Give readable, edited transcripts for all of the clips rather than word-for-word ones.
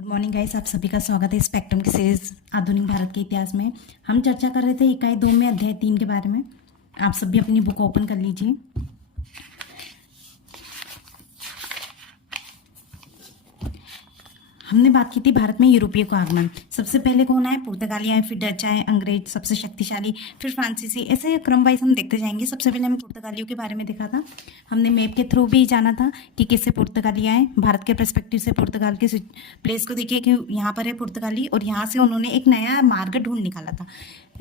Good morning guys, आप सभी का स्वागत है स्पेक्ट्रम की सीरीज आधुनिक भारत के इतिहास में। हम चर्चा कर रहे थे इकाई 2 में अध्याय 3 के बारे में। आप सभी अपनी बुक ओपन कर लीजिए। हमने बात की थी भारत में यूरोपीय का आगमन। सबसे पहले कौन आए? पुर्तगाली आए, फिर डच आए, अंग्रेज सबसे शक्तिशाली, फिर फ्रांसीसी। ऐसे क्रम वाइज हम देखते जाएंगे। सबसे पहले हमें पुर्तगालियों के बारे में देखा था। हमने मैप के थ्रू भी जाना था कि किससे पुर्तगाली आए। भारत के पर्सपेक्टिव से पुर्तगाल के प्लेस को देखिए कि यहाँ पर है पुर्तगाली और यहाँ से उन्होंने एक नया मार्ग ढूंढ निकाला था।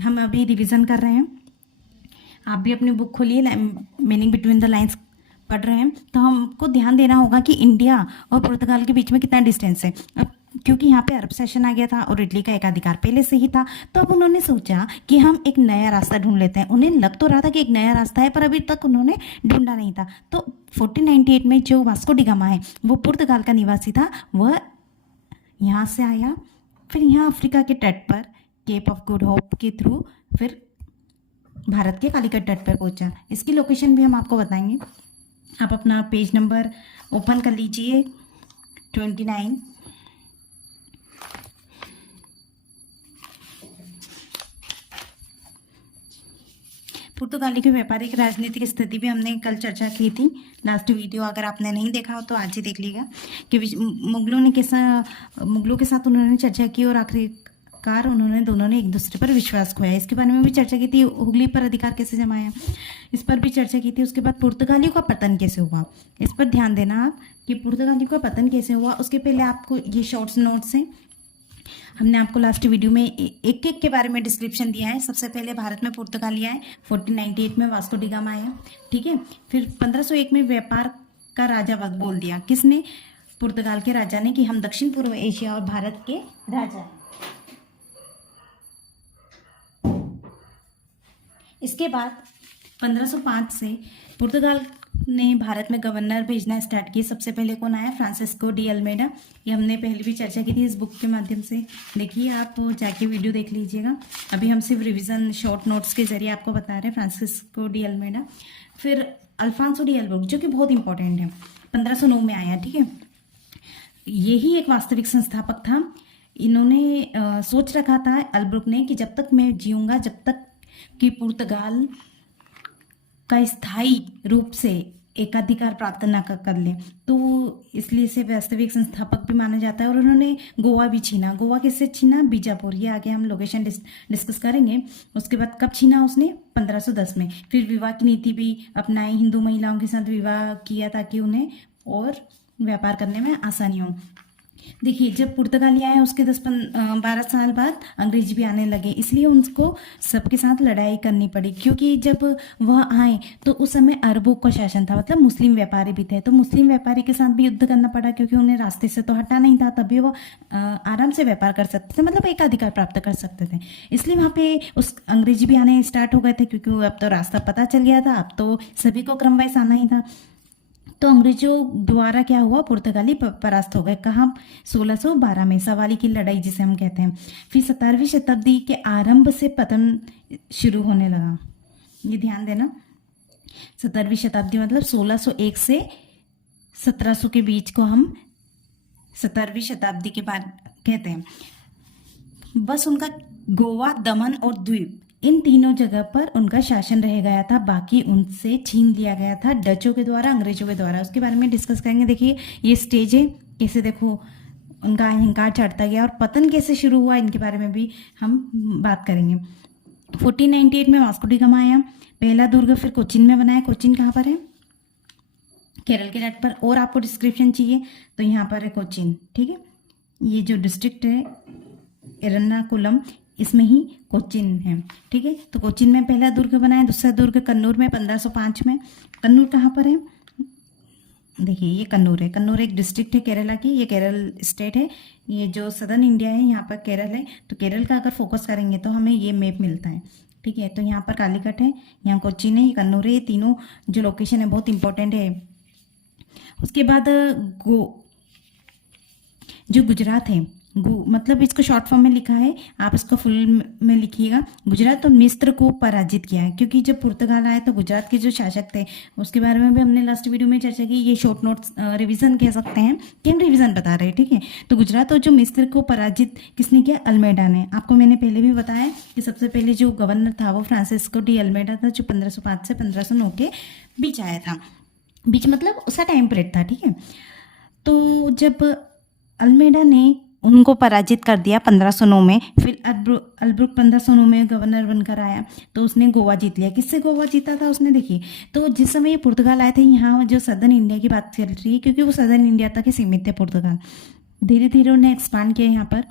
हम अभी रिविजन कर रहे हैं। आप भी अपनी बुक खोलिए, मीनिंग बिटवीन द लाइन्स पढ़ रहे हैं। तो हमको ध्यान देना होगा कि इंडिया और पुर्तगाल के बीच में कितना डिस्टेंस है। अब क्योंकि यहाँ पे अरब सेशन आ गया था और इटली का एकाधिकार पहले से ही था, तो अब उन्होंने सोचा कि हम एक नया रास्ता ढूंढ लेते हैं। उन्हें लग तो रहा था कि एक नया रास्ता है, पर अभी तक उन्होंने ढूंढा नहीं था। तो 1498 में जो वास्को डी गामा है वो पुर्तगाल का निवासी था। वह यहाँ से आया, फिर यहाँ अफ्रीका के तट पर केप ऑफ गुड होप के थ्रू फिर भारत के कालीकट तट पर पहुंचा। इसकी लोकेशन भी हम आपको बताएंगे। आप अपना पेज नंबर ओपन कर लीजिए 29। पुर्तगाली की व्यापारिक राजनीतिक स्थिति भी हमने कल चर्चा की थी। लास्ट वीडियो अगर आपने नहीं देखा हो तो आज ही देख लीजिएगा कि मुगलों के साथ उन्होंने चर्चा की और आखिरकार उन्होंने दोनों ने एक दूसरे पर विश्वास खोया। इसके बारे में भी चर्चा की थी। हुगली पर अधिकार कैसे जमाया, इस पर भी चर्चा की थी। उसके बाद पुर्तगालियों का पतन कैसे हुआ, इस पर ध्यान देना आप कि पुर्तगालियों का पतन कैसे हुआ। उसके पहले आपको ये शॉर्ट्स नोट्स हैं। हमने आपको लास्ट वीडियो में एक एक के बारे में डिस्क्रिप्शन दिया है। सबसे पहले भारत में पुर्तगाली आए, 1498 में वास्को डी गामा आया, ठीक है। फिर 1501 में व्यापार का राजा वक्त बोल दिया। किसने? पुर्तगाल के राजा ने कि हम दक्षिण पूर्व एशिया और भारत के राजा हैं। इसके बाद 1505 से पुर्तगाल ने भारत में गवर्नर भेजना स्टार्ट किए। सबसे पहले कौन आया? Francisco de Almeida. ये हमने पहले भी चर्चा की थी इस बुक के माध्यम से। देखिए, आप जाके वीडियो देख लीजिएगा। अभी हम सिर्फ रिवीजन शॉर्ट नोट्स के जरिए आपको बता रहे हैं। Francisco de Almeida. फिर अल्फांसो डी अल्बुर्क, जो कि बहुत इंपॉर्टेंट है, 1509 में आया, ठीक है। यही एक वास्तविक संस्थापक था। इन्होंने सोच रखा था अल्बुर्क ने कि जब तक मैं जीऊंगा, जब तक कि पुर्तगाल का स्थायी रूप से एकाधिकार प्राप्त न कर ले, तो इसलिए इसे वास्तविक संस्थापक भी माना जाता है। और उन्होंने गोवा भी छीना। गोवा किससे छीना? बीजापुर। ये आगे हम लोकेशन डिस्कस करेंगे। उसके बाद कब छीना उसने? 1510 में। फिर विवाह की नीति भी अपनाई। हिंदू महिलाओं के साथ विवाह किया ताकि उन्हें और व्यापार करने में आसानी हो। देखिए, जब पुर्तगाली आए उसके 10-12 साल बाद अंग्रेज भी आने लगे, इसलिए उनको सबके साथ लड़ाई करनी पड़ी। क्योंकि जब वह आए तो उस समय अरबों का शासन था, मतलब मुस्लिम व्यापारी भी थे, तो मुस्लिम व्यापारी के साथ भी युद्ध करना पड़ा। क्योंकि उन्हें रास्ते से तो हटा नहीं था, तभी वो आराम से व्यापार कर सकते थे, मतलब एक अधिकार प्राप्त कर सकते थे। इसलिए वहाँ पे उस अंग्रेजी भी आने स्टार्ट हो गए थे, क्योंकि अब तो रास्ता पता चल गया था। अब तो सभी को क्रम वाइज आना ही था। तो अंग्रेजों द्वारा क्या हुआ? पुर्तगाली परास्त हो गए। कहाँ? 1612 में, सवाली की लड़ाई जिसे हम कहते हैं। फिर 17वीं शताब्दी के आरंभ से पतन शुरू होने लगा। ये ध्यान देना, 17वीं शताब्दी मतलब 1601 से 1700 के बीच को हम 17वीं शताब्दी के बाद कहते हैं। बस उनका गोवा, दमन और द्वीप, इन तीनों जगह पर उनका शासन रह गया था। बाकी उनसे छीन लिया गया था डचों के द्वारा, अंग्रेजों के द्वारा। उसके बारे में डिस्कस करेंगे। देखिए, ये स्टेज है, कैसे देखो उनका अहंकार चढ़ता गया और पतन कैसे शुरू हुआ, इनके बारे में भी हम बात करेंगे। 1498 में वास्को डी गामा आया। पहला दुर्ग फिर कोचीन में बनाया। कोचीन कहाँ पर है? केरल के तट पर। और आपको डिस्क्रिप्शन चाहिए तो यहाँ पर है कोचीन, ठीक है। ये जो डिस्ट्रिक्ट है एर्नाकुलम, इसमें ही कोचीन है, ठीक है। तो कोचीन में पहला दुर्ग बनाया। दूसरा दुर्ग कन्नूर में 1505 में। कन्नूर कहाँ पर है? देखिए, ये कन्नूर है। कन्नूर एक डिस्ट्रिक्ट है केरला की। ये केरल स्टेट है। ये जो सदर्न इंडिया है, यहाँ पर केरल है। तो केरल का अगर फोकस करेंगे तो हमें ये मैप मिलता है, ठीक है। तो यहाँ पर कालीकट है, यहाँ कोचीन है, ये कन्नूर है। ये तीनों जो लोकेशन है बहुत इंपॉर्टेंट है। उसके बाद जो गुजरात है, मतलब इसको शॉर्ट फॉर्म में लिखा है, आप इसको फुल में लिखिएगा। गुजरात और मिस्र को पराजित किया है, क्योंकि जब पुर्तगाल आए तो गुजरात के जो शासक थे उसके बारे में भी हमने लास्ट वीडियो में चर्चा की। ये शॉर्ट नोट्स रिवीजन कह सकते हैं कि हम रिवीजन बता रहे हैं, ठीक है। तो गुजरात और जो मिस्र को पराजित किसने किया? अल्मेडा ने। आपको मैंने पहले भी बताया कि सबसे पहले जो गवर्नर था वो फ्रांसिस्को डी अल्मेडा था, जो 1505 से 1509 के बीच आया था। बीच मतलब उसका टाइम पीरियड था, ठीक है। तो जब अल्मेडा ने उनको पराजित कर दिया 1509 में, फिर अल्ब्रुक 1509 में गवर्नर बनकर आया, तो उसने गोवा जीत लिया। किससे गोवा जीता था उसने? देखिए, तो जिस समय ये पुर्तगाल आए थे, यहाँ जो सदर्न इंडिया की बात चल रही है, क्योंकि वो सदर्न इंडिया तक ही सीमित थे पुर्तगाल। धीरे धीरे उन्हें एक्सपांड किया यहाँ पर।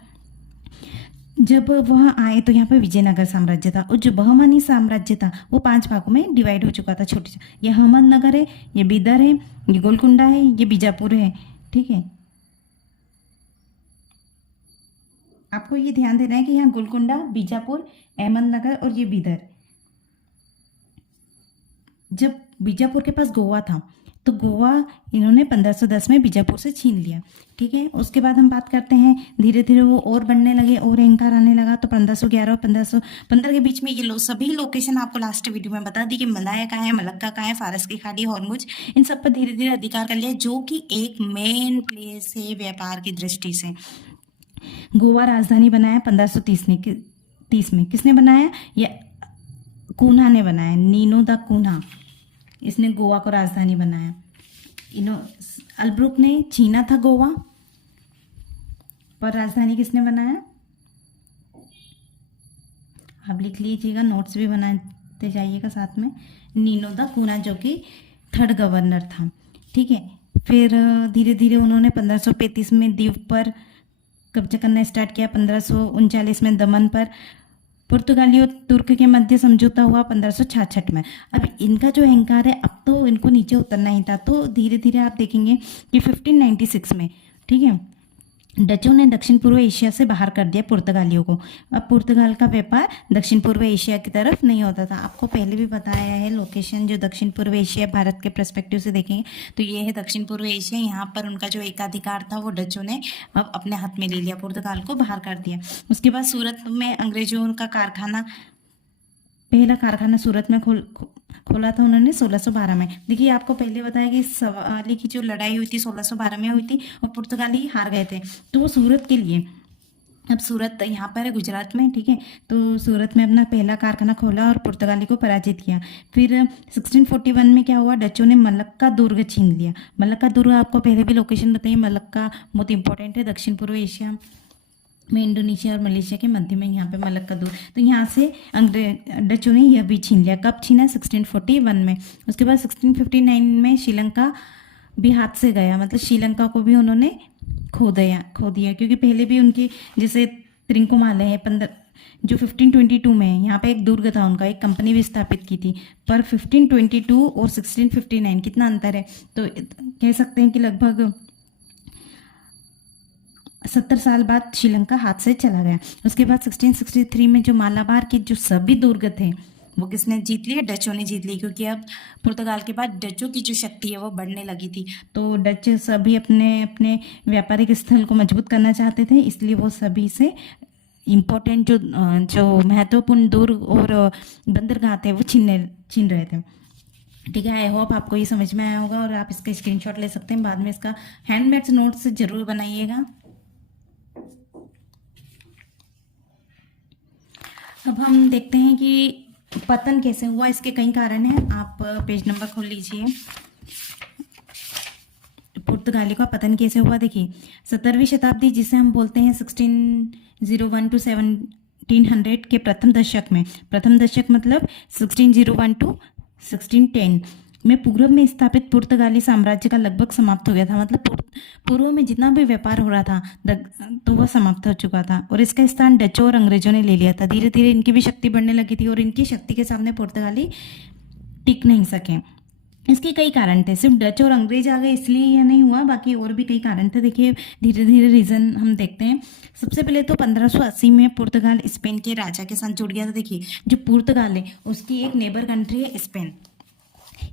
जब वहाँ आए तो यहाँ पर विजयनगर साम्राज्य था, और जो बहमानी साम्राज्य था वो 5 भागों में डिवाइड हो चुका था, छोटे। ये अहमदनगर है, ये बीदर है, ये गोलकुंडा है, ये बीजापुर है, ठीक है। आपको ये ध्यान देना है कि यहाँ गोलकुंडा, बीजापुर, अहमदनगर और ये बीदर। जब बीजापुर के पास गोवा था तो गोवा इन्होंने 1510 में बीजापुर से छीन लिया, ठीक है। उसके बाद हम बात करते हैं, धीरे धीरे वो और बढ़ने लगे और अहंकार आने लगा। तो 1511 और 1515 के बीच में ये सभी लोकेशन आपको लास्ट वीडियो में बता दी कि मलाया कहाँ है, मलक्का कहाँ है, फारस की खाड़ी, हॉर्मुज, इन सब पर धीरे धीरे अधिकार कर लिया, जो कि एक मेन प्लेस है व्यापार की दृष्टि से। गोवा राजधानी बनाया 1530 में। किसने बनाया? या कून्हा ने बनाया, नीनो द कून्हा, इसने गोवा को राजधानी बनाया। अल्ब्रुक ने छीना था गोवा, पर राजधानी किसने बनाया? आप लिख लीजिएगा, नोट्स भी बनाते जाइएगा साथ में। नीनो द कून्हा, जो कि 3rd गवर्नर था, ठीक है। फिर धीरे धीरे उन्होंने 1535 में दीव पर कब्जा करना स्टार्ट किया, 1539 में दमन पर। पुर्तगाली और तुर्क के मध्य समझौता हुआ 1566 में। अब इनका जो अहंकार है, अब तो इनको नीचे उतरना ही था। तो धीरे धीरे आप देखेंगे कि 1596 में, ठीक है, डचों ने दक्षिण पूर्व एशिया से बाहर कर दिया पुर्तगालियों को। अब पुर्तगाल का व्यापार दक्षिण पूर्व एशिया की तरफ नहीं होता था। आपको पहले भी बताया है लोकेशन, जो दक्षिण पूर्व एशिया भारत के पर्सपेक्टिव से देखेंगे तो ये है दक्षिण पूर्व एशिया। यहाँ पर उनका जो एकाधिकार था वो डचों ने अब अपने हाथ में ले लिया, पुर्तगाल को बाहर कर दिया। उसके बाद सूरत में अंग्रेजों का कारखाना, पहला कारखाना सूरत में खोला था उन्होंने 1612 में। देखिए, आपको पहले बताया कि सवाली की जो लड़ाई हुई थी 1612 में हुई थी और पुर्तगाली हार गए थे, तो वो सूरत के लिए। अब सूरत यहाँ पर है गुजरात में, ठीक है। तो सूरत में अपना पहला कारखाना खोला और पुर्तगाली को पराजित किया। फिर 1641 में क्या हुआ? डचों ने मलक्का दुर्ग छीन लिया। मलक्का दुर्ग आपको पहले भी लोकेशन बताइए, मलक्का बहुत इंपॉर्टेंट है दक्षिण पूर्व एशिया में, इंडोनेशिया और मलेशिया के मध्य में यहाँ पे मलक्का दुर्ग। तो यहाँ से डचों ने यह भी छीन लिया। कब छीना? 1641 में। उसके बाद 1659 में श्रीलंका भी हाथ से गया, मतलब श्रीलंका को भी उन्होंने खो दिया, क्योंकि पहले भी उनके जैसे त्रिंकोमालय है जो 1522 में यहाँ पे एक दुर्ग था उनका, एक कंपनी भी स्थापित की थी। पर 1522 और 1659 कितना अंतर है? तो कह सकते हैं कि लगभग 70 साल बाद श्रीलंका हाथ से चला गया। उसके बाद 1663 में जो मालाबार के जो सभी दुर्ग थे वो किसने जीत लिए? डचों ने जीत ली, क्योंकि अब पुर्तगाल के बाद डचों की जो शक्ति है वो बढ़ने लगी थी। तो डच सभी अपने अपने व्यापारिक स्थल को मजबूत करना चाहते थे, इसलिए वो सभी से इम्पोर्टेंट जो महत्वपूर्ण दुर्ग और बंदरगाह थे वो छीन रहे थे, ठीक है। आई होप आपको ये समझ में आया होगा और आप इसका स्क्रीनशॉट ले सकते हैं। बाद में इसका हैंडमेड नोट्स जरूर बनाइएगा। अब हम देखते हैं कि पतन कैसे हुआ, इसके कई कारण हैं। आप पेज नंबर खोल लीजिए। पुर्तगाली का पतन कैसे हुआ? देखिए, 17वीं शताब्दी, जिसे हम बोलते हैं 1601 टू 1700 के प्रथम दशक मतलब 1601 टू 1610 में पूर्व में स्थापित पुर्तगाली साम्राज्य का लगभग समाप्त हो गया था। मतलब पूर्व में जितना भी व्यापार हो रहा था तो वह समाप्त हो चुका था और इसका स्थान डचों और अंग्रेजों ने ले लिया था। धीरे धीरे इनकी भी शक्ति बढ़ने लगी थी और इनकी शक्ति के सामने पुर्तगाली टिक नहीं सके। इसके कई कारण थे, सिर्फ डच और अंग्रेज आ गए इसलिए यह नहीं हुआ, बाकी और भी कई कारण थे। देखिए, धीरे धीरे रीजन हम देखते हैं। सबसे पहले तो 1580 में पुर्तगाल स्पेन के राजा के साथ जुड़ गया था। देखिए, जो पुर्तगाल है उसकी एक नेबर कंट्री है स्पेन,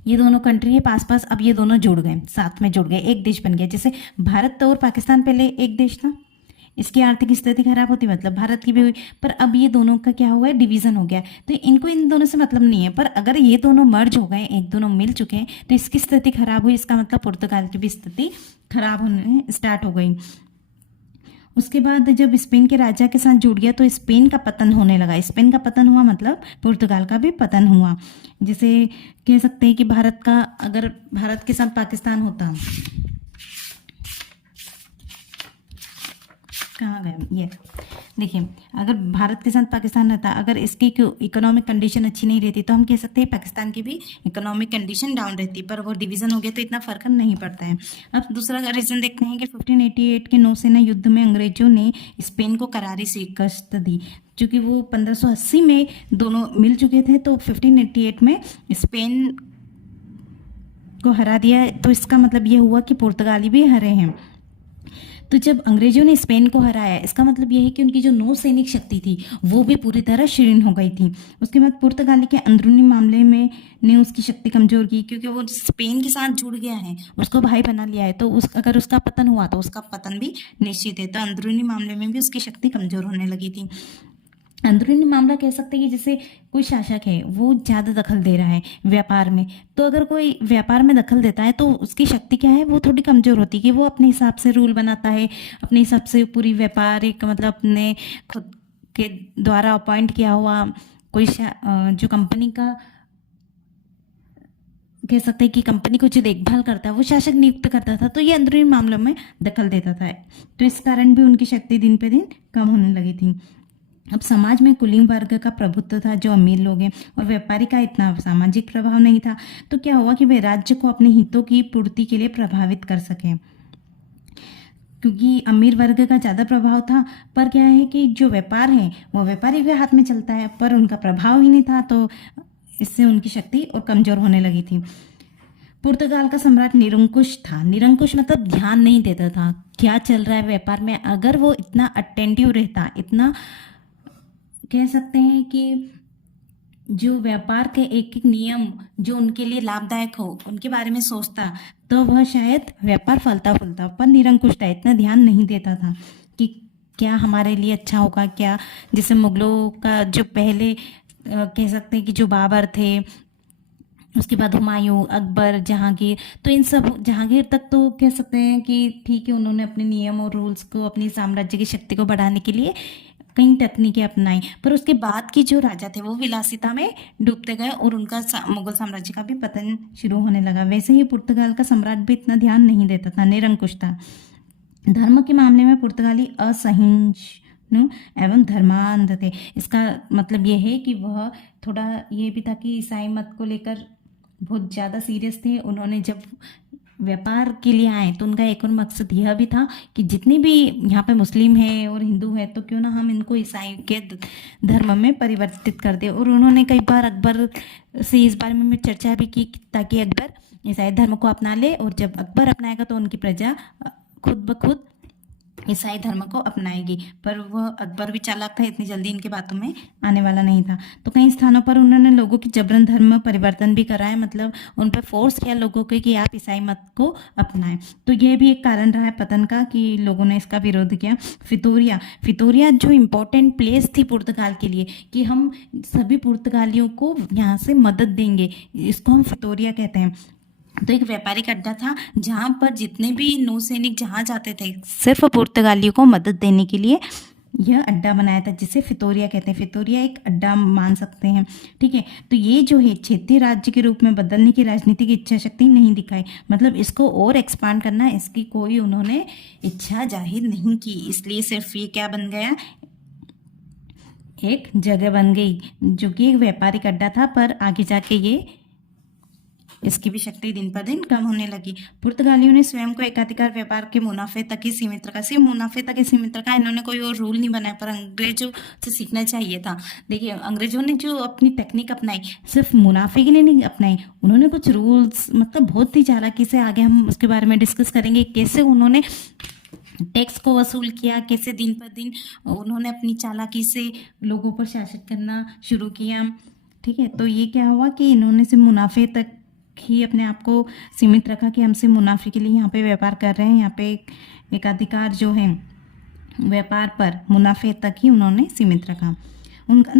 ये दोनों कंट्री है पास पास। अब ये दोनों जुड़ गए, साथ में जुड़ गए, एक देश बन गया। जैसे भारत और पाकिस्तान पहले एक देश था, इसकी आर्थिक स्थिति खराब होती मतलब भारत की भी हुई। पर अब ये दोनों का क्या हुआ है, डिवीजन हो गया है, तो इनको इन दोनों से मतलब नहीं है। पर अगर ये दोनों मर्ज हो गए, एक दोनों मिल चुके हैं, तो इसकी स्थिति खराब हुई, इसका मतलब पुर्तगाल की भी स्थिति खराब होने स्टार्ट हो गई। उसके बाद जब स्पेन के राजा के साथ जुड़ गया तो स्पेन का पतन होने लगा। स्पेन का पतन हुआ मतलब पुर्तगाल का भी पतन हुआ। जैसे कह सकते हैं कि भारत का, अगर भारत के साथ पाकिस्तान होता, कहाँ गए ये, देखिए अगर भारत के साथ पाकिस्तान रहता, अगर इसकी इकोनॉमिक कंडीशन अच्छी नहीं रहती तो हम कह सकते हैं पाकिस्तान की भी इकोनॉमिक कंडीशन डाउन रहती, पर वो डिवीज़न हो गया तो इतना फर्क नहीं पड़ता है। अब दूसरा रीज़न देखते हैं कि 1588 के नौसेना युद्ध में अंग्रेजों ने स्पेन को करारी शिकस्त दी। क्योंकि वो 1580 में दोनों मिल चुके थे, तो 1588 में स्पेन को हरा दिया, तो इसका मतलब ये हुआ कि पुर्तगाली भी हरे हैं। तो जब अंग्रेजों ने स्पेन को हराया, इसका मतलब यह है कि उनकी जो नौसैनिक शक्ति थी वो भी पूरी तरह क्षीण हो गई थी। उसके बाद पुर्तगाली के अंदरूनी मामले में ने उसकी शक्ति कमजोर की, क्योंकि वो स्पेन के साथ जुड़ गया है, उसको भाई बना लिया है, तो अगर उसका पतन हुआ तो उसका पतन भी निश्चित है। तो अंदरूनी मामले में भी उसकी शक्ति कमजोर होने लगी थी। अंदरूनी मामला कह सकते हैं कि जैसे कोई शासक है वो ज़्यादा दखल दे रहा है व्यापार में, तो अगर कोई व्यापार में दखल देता है तो उसकी शक्ति क्या है, वो थोड़ी कमज़ोर होती है कि वो अपने हिसाब से रूल बनाता है, अपने हिसाब से पूरी व्यापारिक मतलब अपने खुद के द्वारा अपॉइंट किया हुआ कोई जो कंपनी का कह सकते हैं कि कंपनी को जो देखभाल करता है वो शासक नियुक्त करता था, तो ये अंदरूनी मामलों में दखल देता था। तो इस कारण भी उनकी शक्ति दिन पे दिन कम होने लगी थी। अब समाज में कुलीन वर्ग का प्रभुत्व था, जो अमीर लोग हैं, और व्यापारी का इतना सामाजिक प्रभाव नहीं था। तो क्या हुआ कि वे राज्य को अपने हितों की पूर्ति के लिए प्रभावित कर सकें, क्योंकि अमीर वर्ग का ज़्यादा प्रभाव था। पर क्या है कि जो व्यापार है वो व्यापारी के हाथ में चलता है, पर उनका प्रभाव ही नहीं था, तो इससे उनकी शक्ति और कमज़ोर होने लगी थी। पुर्तगाल का सम्राट निरंकुश था। निरंकुश मतलब ध्यान नहीं देता था क्या चल रहा है व्यापार में। अगर वो इतना अटेंटिव रहता, इतना कह सकते हैं कि जो व्यापार के एक एक नियम जो उनके लिए लाभदायक हो उनके बारे में सोचता, तो वह शायद व्यापार फलता फूलता। पर निरंकुश था, इतना ध्यान नहीं देता था कि क्या हमारे लिए अच्छा होगा क्या। जैसे मुगलों का जो पहले कह सकते हैं कि जो बाबर थे, उसके बाद हुमायूं, अकबर, जहांगीर, तो इन सब जहांगीर तक तो कह सकते हैं कि ठीक है, उन्होंने अपने नियम और रूल्स को अपनी साम्राज्य की शक्ति को बढ़ाने के लिए कई तकनीकें अपनाई। पर उसके बाद के जो राजा थे वो विलासिता में डूबते गए और उनका मुगल साम्राज्य का भी पतन शुरू होने लगा। वैसे ही पुर्तगाल का सम्राट भी इतना ध्यान नहीं देता था, निरंकुश था। धर्म के मामले में पुर्तगाली असहिष्णु एवं धर्मांध थे। इसका मतलब ये है कि वह थोड़ा ये भी था कि ईसाई मत को लेकर बहुत ज़्यादा सीरियस थे। उन्होंने जब व्यापार के लिए आए तो उनका एक और मकसद यह भी था कि जितने भी यहाँ पे मुस्लिम हैं और हिंदू हैं, तो क्यों ना हम इनको ईसाई के धर्म में परिवर्तित कर दें। और उन्होंने कई बार अकबर से इस बारे में चर्चा भी की ताकि अकबर ईसाई धर्म को अपना ले, और जब अकबर अपनाएगा तो उनकी प्रजा खुद ब खुद ईसाई धर्म को अपनाएगी। पर वह अकबर भी चालाक था, इतनी जल्दी इनके बातों में आने वाला नहीं था। तो कई स्थानों पर उन्होंने लोगों की जबरन धर्म परिवर्तन भी कराया, मतलब उन पर फोर्स किया लोगों को कि आप ईसाई मत को अपनाएं। तो यह भी एक कारण रहा है पतन का कि लोगों ने इसका विरोध किया। फितोरिया जो इम्पोर्टेंट प्लेस थी पुर्तगाल के लिए कि हम सभी पुर्तगालियों को यहाँ से मदद देंगे, इसको हम फितोरिया कहते हैं। तो एक व्यापारिक अड्डा था जहाँ पर जितने भी नौसैनिक जहाज आते थे सिर्फ पुर्तगालियों को मदद देने के लिए यह अड्डा बनाया था, जिसे फितोरिया कहते हैं। फितोरिया एक अड्डा मान सकते हैं, ठीक है। तो ये जो है क्षेत्रीय राज्य के रूप में बदलने की राजनीतिक इच्छा शक्ति नहीं दिखाई, मतलब इसको और एक्सपांड करना, इसकी कोई उन्होंने इच्छा जाहिर नहीं की। इसलिए सिर्फ ये क्या बन गया, एक जगह बन गई जो कि एक व्यापारिक अड्डा था। पर आगे जाके ये इसकी भी शक्ति दिन पर दिन कम होने लगी। पुर्तगालियों ने स्वयं को एकाधिकार व्यापार के मुनाफे तक ही सीमित रखा। सिर्फ मुनाफे तक ही सीमित रखा, इन्होंने कोई और रूल नहीं बनाया। पर अंग्रेजों से सीखना चाहिए था। देखिए अंग्रेजों ने जो अपनी टेक्निक अपनाई सिर्फ मुनाफे के लिए नहीं अपनाई, उन्होंने कुछ रूल्स मतलब बहुत ही चालाकी से, आगे हम उसके बारे में डिस्कस करेंगे कैसे उन्होंने टैक्स को वसूल किया, कैसे दिन पर दिन उन्होंने अपनी चालाकी से लोगों पर शासन करना शुरू किया, ठीक है। तो ये क्या हुआ कि इन्होंने सिर्फ मुनाफे तक ही अपने आप को सीमित रखा कि हमसे मुनाफे के लिए यहाँ पे व्यापार कर रहे हैं, यहाँ पे एक अधिकार जो है व्यापार पर मुनाफे तक ही उन्होंने सीमित रखा। उनका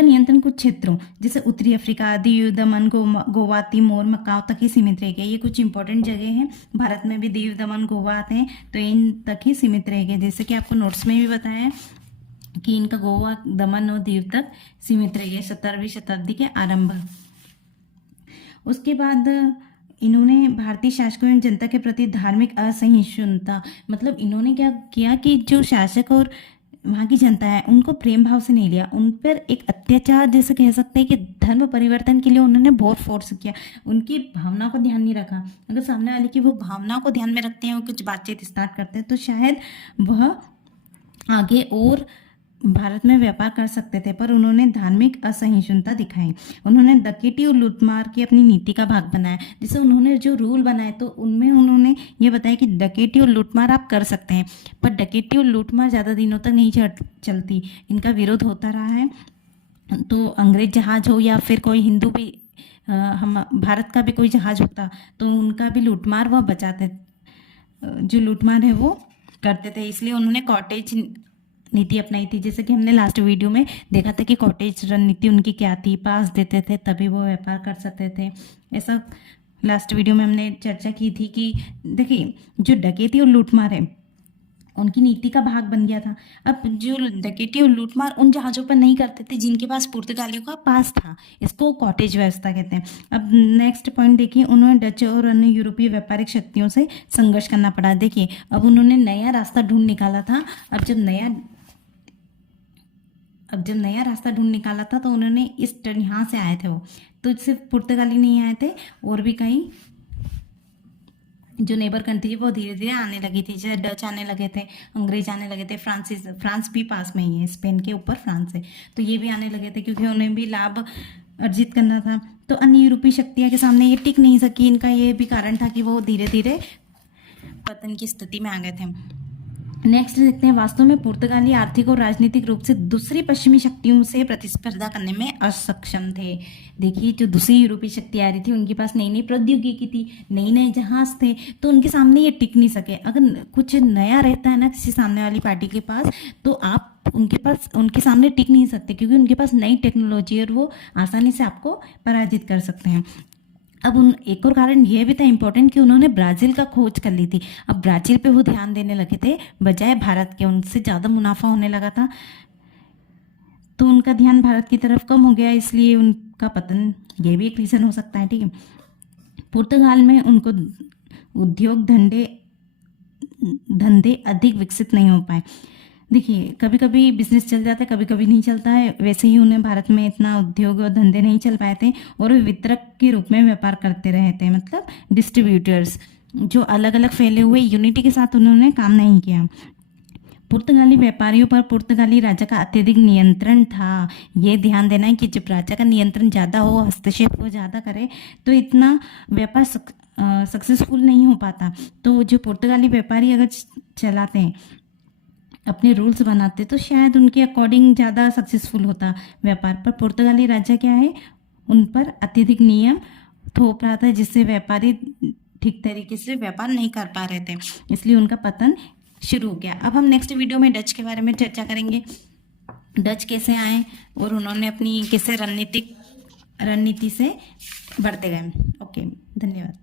नियंत्रण कुछ क्षेत्रों जैसे उत्तरी Africa, Diu Daman, Goa, Timor, Macau तक ही सीमित रह गए। ये कुछ इंपॉर्टेंट जगह हैं, भारत में भी दीव दमन गोवा आते हैं, तो इन तक ही सीमित रह गए। जैसे कि आपको नोट्स में भी बताया कि इनका गोवा, दमन और दीव तक सीमित रह गए 17वीं शताब्दी के आरंभ। उसके बाद इन्होंने भारतीय शासकों एवं जनता के प्रति धार्मिक असहिष्णुता, मतलब इन्होंने क्या किया कि जो शासक और वहाँ की जनता है उनको प्रेम भाव से नहीं लिया, उन पर एक अत्याचार जैसे कह सकते हैं कि धर्म परिवर्तन के लिए उन्होंने बहुत फोर्स किया, उनकी भावना को ध्यान नहीं रखा। अगर सामने वाले की वो भावना को ध्यान में रखते हैं और कुछ बातचीत स्टार्ट करते हैं तो शायद वह आगे और भारत में व्यापार कर सकते थे, पर उन्होंने धार्मिक असहिष्णुता दिखाई। उन्होंने डकैती और लूटमार की अपनी नीति का भाग बनाया। जैसे उन्होंने जो रूल बनाए तो उनमें उन्होंने ये बताया कि डकैती और लूटमार आप कर सकते हैं, पर डकैती और लूटमार ज़्यादा दिनों तक नहीं चलती, इनका विरोध होता रहा है। तो अंग्रेज जहाज हो या फिर कोई हिंदू भी हम भारत का भी कोई जहाज होता तो उनका भी लूटमार वह बचाते, जो लूटमार है वो करते थे। इसलिए उन्होंने कॉटेज नीति अपनाई थी। जैसे कि हमने लास्ट वीडियो में देखा था कि कॉटेज रणनीति उनकी क्या थी, पास देते थे तभी वो व्यापार कर सकते थे। ऐसा लास्ट वीडियो में हमने चर्चा की थी कि देखिए जो डकैती और लूटमार है उनकी नीति का भाग बन गया था। अब जो डकैती और लूटमार उन जहाज़ों पर नहीं करते थे जिनके पास पुर्तगालियों का पास था, इसको कॉटेज व्यवस्था कहते हैं। अब नेक्स्ट पॉइंट देखिए, उन्होंने डच और अन्य यूरोपीय व्यापारिक शक्तियों से संघर्ष करना पड़ा। देखिए अब उन्होंने नया रास्ता ढूंढ निकाला था। अब जब नया रास्ता ढूंढ निकाला था तो उन्होंने इस टर्न यहाँ से आए थे, वो तो सिर्फ पुर्तगाली नहीं आए थे और भी कई जो नेबर कंट्री वो धीरे धीरे आने लगी थी। जैसे डच आने लगे थे, अंग्रेज आने लगे थे, फ्रांस भी पास में ही है, स्पेन के ऊपर फ्रांस है, तो ये भी आने लगे थे क्योंकि उन्हें भी लाभ अर्जित करना था। तो अन्य यूरोपीय शक्तियाँ के सामने ये टिक नहीं सकी। इनका ये भी कारण था कि वो धीरे धीरे पतन की स्थिति में आ गए थे। नेक्स्ट देखते हैं, वास्तव में पुर्तगाली आर्थिक और राजनीतिक रूप से दूसरी पश्चिमी शक्तियों से प्रतिस्पर्धा करने में असक्षम थे। देखिए जो दूसरी यूरोपीय शक्ति आ रही थी उनके पास नई नई प्रौद्योगिकी थी, नई नए जहाज थे, तो उनके सामने ये टिक नहीं सके। अगर कुछ नया रहता है ना किसी सामने वाली पार्टी के पास, तो आप उनके सामने टिक नहीं सकते क्योंकि उनके पास नई टेक्नोलॉजी और वो आसानी से आपको पराजित कर सकते हैं। अब एक और कारण यह भी था इम्पोर्टेंट कि उन्होंने ब्राज़ील का खोज कर ली थी। अब ब्राज़ील पे वो ध्यान देने लगे थे बजाय भारत के, उनसे ज़्यादा मुनाफा होने लगा था तो उनका ध्यान भारत की तरफ कम हो गया, इसलिए उनका पतन, ये भी एक रीज़न हो सकता है। ठीक है, पुर्तगाल में उनको उद्योग धंधे अधिक विकसित नहीं हो पाए। देखिए कभी कभी बिजनेस चल जाता है, कभी कभी नहीं चलता है, वैसे ही उन्हें भारत में इतना उद्योग और धंधे नहीं चल पाए थे और वे वितरक के रूप में व्यापार करते रहे थे, मतलब डिस्ट्रीब्यूटर्स, जो अलग अलग फैले हुए यूनिटी के साथ उन्होंने काम नहीं किया। पुर्तगाली व्यापारियों पर पुर्तगाली राजा का अत्यधिक नियंत्रण था। ये ध्यान देना है कि जब राजा का नियंत्रण ज़्यादा हो, हस्तक्षेप हो ज़्यादा करे तो इतना व्यापार सक्सेसफुल नहीं हो पाता। तो जो पुर्तगाली व्यापारी अगर चलाते हैं, अपने रूल्स बनाते, तो शायद उनके अकॉर्डिंग ज़्यादा सक्सेसफुल होता व्यापार। पर पुर्तगाली राजा क्या है, उन पर अत्यधिक नियम थोप रहा था जिससे व्यापारी ठीक तरीके से व्यापार नहीं कर पा रहे थे, इसलिए उनका पतन शुरू हो गया। अब हम नेक्स्ट वीडियो में डच के बारे में चर्चा करेंगे, डच कैसे आए और उन्होंने अपनी कैसे रणनीति से बढ़ते गए। ओके, धन्यवाद।